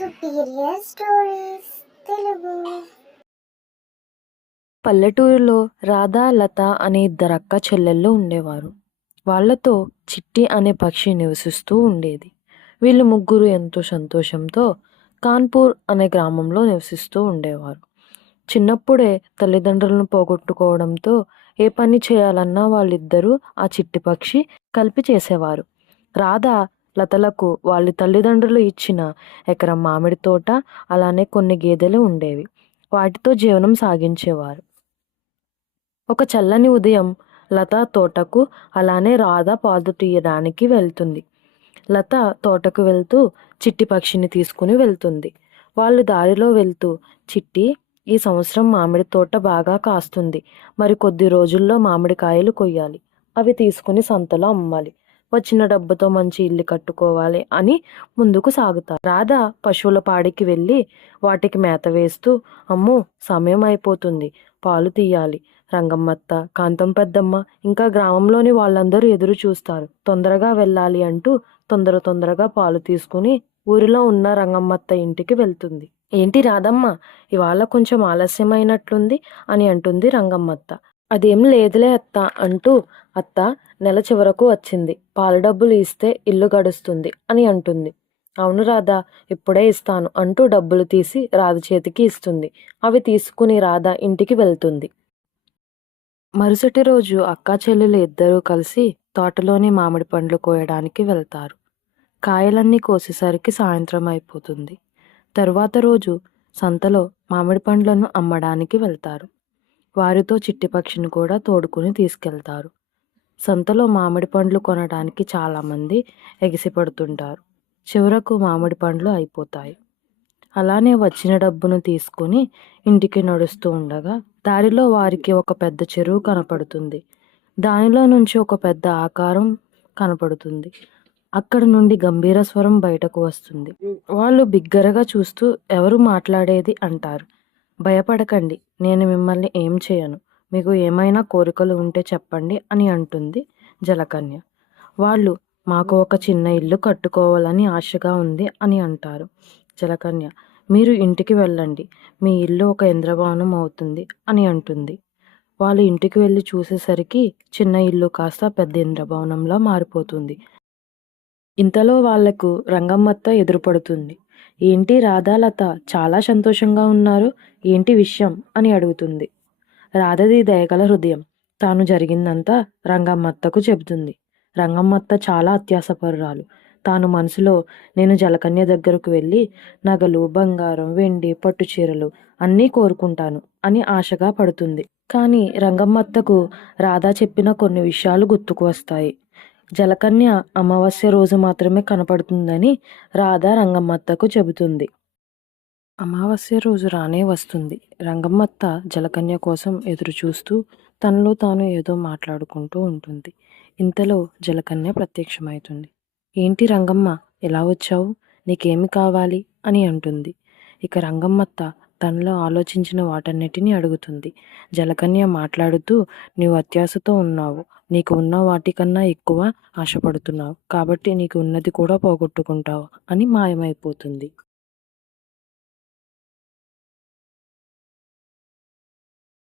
Superior stories Telugu. పల్లెటూరులో రాధా, లత అనే ఇద్దరు అక్క చెల్లెళ్ళు ఉండేవారు. వాళ్లతో చిట్టి అనే పక్షి నివసిస్తూ ఉండేది. వీళ్ళు ముగ్గురు ఎంతో సంతోషంతో కాన్పూర్ అనే గ్రామంలో నివసిస్తూ ఉండేవారు. చిన్నప్పుడే తల్లిదండ్రులను పోగొట్టుకోవడంతో ఏ పని చేయాలన్నా వాళ్ళిద్దరూ ఆ చిట్టి పక్షి కలిపి చేసేవారు. రాధ లతలకు వాళ్ళ తల్లిదండ్రులు ఇచ్చిన ఎకరం మామిడి తోట, అలానే కొన్ని గేదెలు ఉండేవి. వాటితో జీవనం సాగించేవారు. ఒక చల్లని ఉదయం లత తోటకు, అలానే రాధ పాలు తీయడానికి వెళ్తుంది. లత తోటకు వెళ్తూ చిట్టి పక్షిని తీసుకుని వెళ్తుంది. వాళ్ళు దారిలో వెళ్తూ, చిట్టి, ఈ సంవత్సరం మామిడి తోట బాగా కాస్తుంది. మరి కొద్ది రోజుల్లో మామిడికాయలు కొయ్యాలి. అవి తీసుకుని సంతలో అమ్మాలి. వచ్చిన డబ్బుతో మంచి ఇల్లు కట్టుకోవాలి అని ముందుకు సాగుతారు. రాధ పశువుల పాడికి వెళ్ళి వాటికి మేత వేస్తూ, అమ్మో సమయం అయిపోతుంది, పాలు తీయాలి. రంగమ్మత్త, కాంతం పెద్దమ్మ, ఇంకా గ్రామంలోని వాళ్ళందరూ ఎదురు చూస్తారు. తొందరగా వెళ్ళాలి అంటూ తొందరగా పాలు తీసుకుని ఊరిలో ఉన్న రంగమ్మత్త ఇంటికి వెళ్తుంది. ఏంటి రాధమ్మ, ఇవాళ కొంచెం ఆలస్యమైనట్లుంది అని అంటుంది రంగమ్మత్త. అదేం లేదులే అత్త అంటూ, అత్త నెల చివరకు వచ్చింది, పాల డబ్బులు ఇస్తే ఇల్లు గడుస్తుంది అని అంటుంది. అవును రాధా, ఇప్పుడే ఇస్తాను అంటూ డబ్బులు తీసి రాధ చేతికి ఇస్తుంది. అవి తీసుకుని రాధ ఇంటికి వెళ్తుంది. మరుసటి రోజు అక్కా చెల్లెలు ఇద్దరూ కలిసి తోటలోని మామిడి పండ్లు కోయడానికి వెళ్తారు. కాయలన్నీ కోసేసరికి సాయంత్రం అయిపోతుంది. తరువాత రోజు సంతలో మామిడి పండ్లను అమ్మడానికి వెళ్తారు. వారితో చిట్టి పక్షిని కూడా తోడుకుని తీసుకెళ్తారు. సంతలో మామిడి పండ్లు కొనడానికి చాలామంది ఎగిసిపడుతుంటారు. చివరకు మామిడి పండ్లు అయిపోతాయి. అలానే వచ్చిన డబ్బును తీసుకుని ఇంటికి నడుస్తూ ఉండగా దారిలో వారికి ఒక పెద్ద చెరువు కనపడుతుంది. దానిలో నుంచి ఒక పెద్ద ఆకారం కనపడుతుంది. అక్కడ నుండి గంభీర స్వరం బయటకు వస్తుంది. వాళ్ళు బిగ్గరగా చూస్తూ, ఎవరు మాట్లాడేది అంటారు. భయపడకండి, నేను మిమ్మల్ని ఏం చేయను. మీకు ఏమైనా కోరికలు ఉంటే చెప్పండి అని అంటుంది జలకన్య. వాళ్ళు, మాకు ఒక చిన్న ఇల్లు కట్టుకోవాలని ఆశగా ఉంది అని అంటారు. జలకన్య, మీరు ఇంటికి వెళ్ళండి, మీ ఇల్లు ఒక ఇంద్రభవనం అవుతుంది అని అంటుంది. వాళ్ళు ఇంటికి వెళ్ళి చూసేసరికి చిన్న ఇల్లు కాస్త పెద్ద ఇంద్రభవనంలా మారిపోతుంది. ఇంతలో వాళ్లకు రంగమ్మత్త ఎదురుపడుతుంది. ఏంటి రాధాలత చాలా సంతోషంగా ఉన్నారు, ఏంటి విషయం అని అడుగుతుంది. రాధది దయగల హృదయం. తాను జరిగిందంతా రంగమ్మత్తకు చెబుతుంది. రంగమ్మత్త చాలా అత్యాసపరురాలు. తాను మనసులో, నేను జలకన్య దగ్గరకు వెళ్ళి నగలు, బంగారం, వెండి, పట్టు చీరలు అన్నీ కోరుకుంటాను అని ఆశగా పడుతుంది. కానీ రంగమ్మత్తకు రాధా చెప్పిన కొన్ని విషయాలు గుర్తుకు వస్తాయి. జలకన్య అమావాస్య రోజు మాత్రమే కనపడుతుందని రాధ రంగమ్మత్తకు చెబుతుంది. అమావాస్య రోజు రానే వస్తుంది. రంగమ్మత్త జలకన్య కోసం ఎదురు చూస్తూ తనలో తాను ఏదో మాట్లాడుకుంటూ ఉంటుంది. ఇంతలో జలకన్య ప్రత్యక్షమవుతుంది. ఏంటి రంగమ్మ, ఎలా వచ్చావు, నీకేమి కావాలి అని అంటుంది. ఇక రంగమ్మత్త తనలో ఆలోచించిన వాటన్నిటినీ అడుగుతుంది. జలకన్య మాట్లాడుతూ, నీవు అత్యాశతో ఉన్నావు, నీకు ఉన్న వాటికన్నా ఎక్కువ ఆశపడుతున్నావు, కాబట్టి నీకు ఉన్నది కూడా పోగొట్టుకుంటావు అని మాయమైపోతుంది.